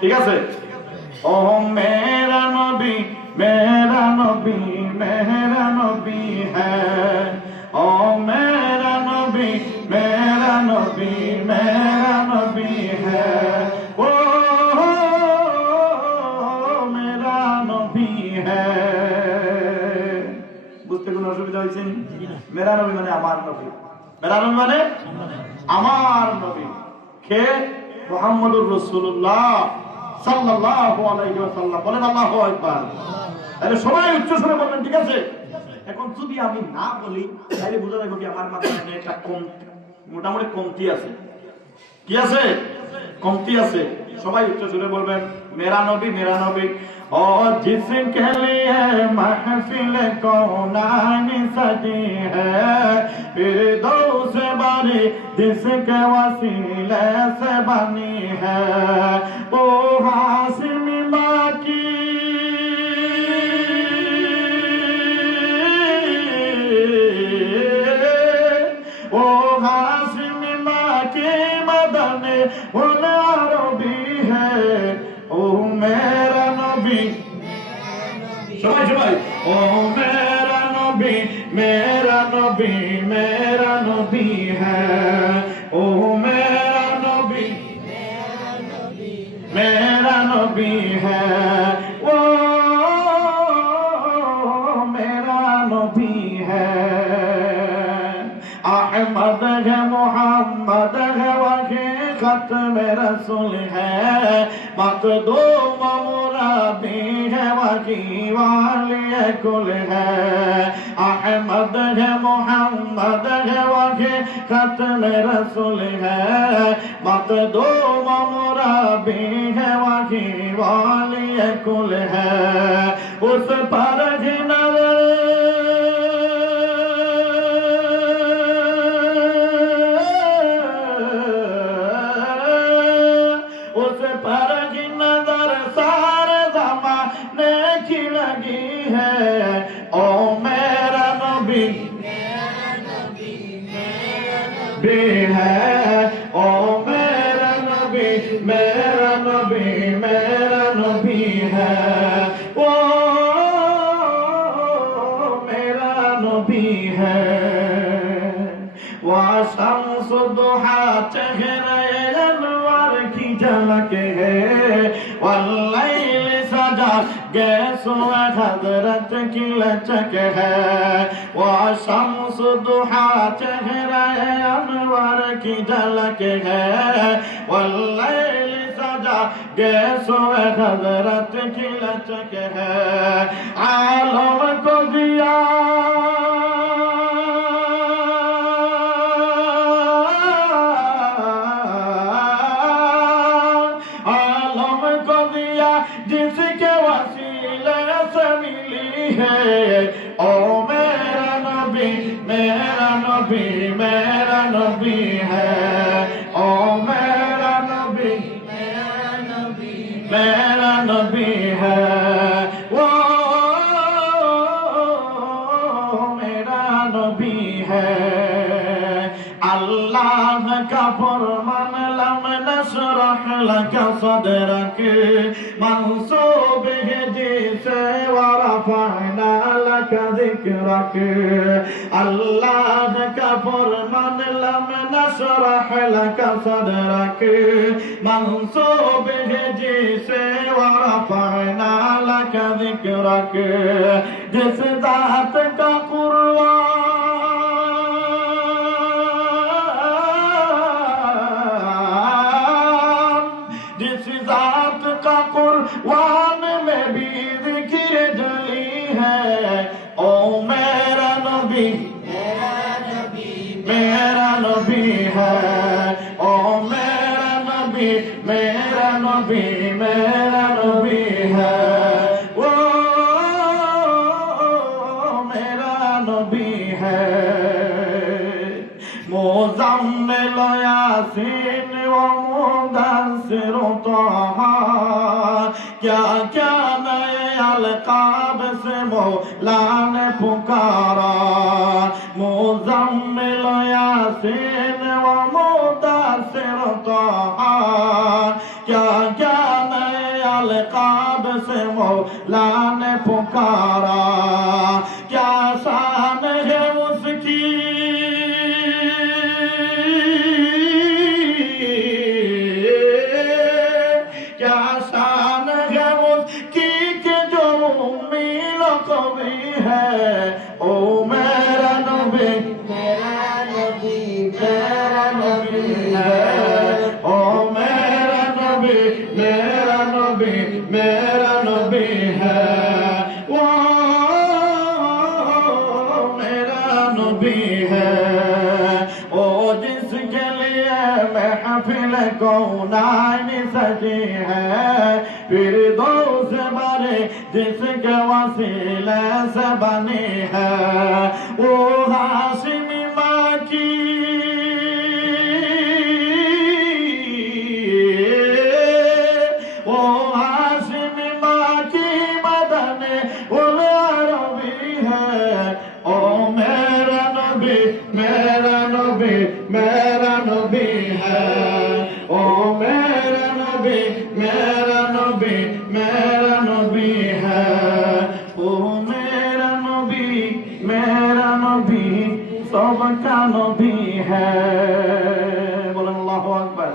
ঠিক আছে? ও মেরা নবী মেরা নবী মেরা নবী হ্যাঁ, ও মেরা নবী মেরা নবী মেরা নবী হ্যাঁ, ও মেরা নবী হ্যাঁ। বুঝতে কোনো অসুবিধা হয়েছে? মেরা নবী মানে আমার নবী, মেরা নবী মানে আমার নবী। কে? মুহাম্মদুর রাসূলুল্লাহ সাল্লাল্লাহু আলাইহি ওয়াসাল্লাম। বলেন আল্লাহু আকবার। তাহলে সবাই উচ্চ স্বরে বলবেন, ঠিক আছে? এখন যদি আমি না বলি তাহলে বোঝা যাবে কি আমার মাথায় একটা কম, মোটামুটি কমতি আছে। কি আছে? কমতি আছে। সবাই উচ্চ স্বরে বলবেন মেরা নবী মেরা নবী। ও জিসকে লিয়ে महफिल कौनान सजी है, फिरदौस बारी जिसके वसीले से बनी है, ओ हासिमी माँ की ओ हासिमी माँ की मदन उन अरबी है, ओ मेरा नबी। सबाई सबाई। ओ मेरा नबी मेरा नबी मेरा नबी है, ओ मेरा नबी मेरा नबी है, ओ मेरा नबी है। अहमद है मोहम्मद है वही खत्म रसूल है, मखदूम मुरादी है वही वाली कुल है। अहमद है मोहम्मद है वही खत्म रसूल है, मखदूम मुरादी है वही वाली कुल है। उस पर ही नजर है, ओ मेरा नबी मेरा नबी मेरा नबी है, ओ मेरा नबी है। वह शम्स दुहा चेहरे अनवर की झलक है, वल्लैल सजा गैसो हजरत की लचक है। वह शम्स दुहा चेहरा अनवर की झलक है, वल्लैल सजा गैसो हजरत की लचक है। आलम को दिया जिसके वसीले से मिली है, ओ मेरा नबी मेरा नबी मेरा नबी है, ओ मेरा नबी मेरा नबी मेरा नबी है, वो मेरा नबी है। अल्लाह का फरमान लम नशरह लक सदरक, मंसूब है जिसे वरफअना लक ज़िक्रक। अल्लाह का फरमान लम नशरह लक सदरक, मंसूब है जिसे वरफअना लक ज़िक्रक। जिस ज़ात का कुर्बान कुर्बान में भी जिक्र जली है, ओ मेरा नबी मेरा नबी है, ओ मेरा नबी मेरा नबी मेरा नबी है, ओ मेरा नबी है। मुज़म्मिल यासीन व मुदस्सिर तहा, क्या क्या नए अलकाब से मौला ने पुकारा। मुज़म्मिल यासीन व मुदस्सिर तहा, क्या क्या नए अलकाब से मौला ने पुकारा, क्या शान है उसकी, क्या शान है उसकी कि जो उम्मीद कभी है। ओ मेरा नबी मेरा नबी मेरा नबी है, ओ मेरा नबी मेरा नबी मेरा नबी है, वो मेरा नबी है। ओ जिसके लिए महफिल कौनाइन सजी है, फिर दो से बड़े जिसके वसीले से बनी है, वो हाशिमी माँ की वो हाशिमी माँ की मदन उल अरबी है। ओ मेरा नबी मेरा नबी मेरा नबी है, ओ मेरा नबी मेरा नबी मेरा नबी है, ओ मेरा नबी सबका नबी है। बोलें अल्लाहु अकबर।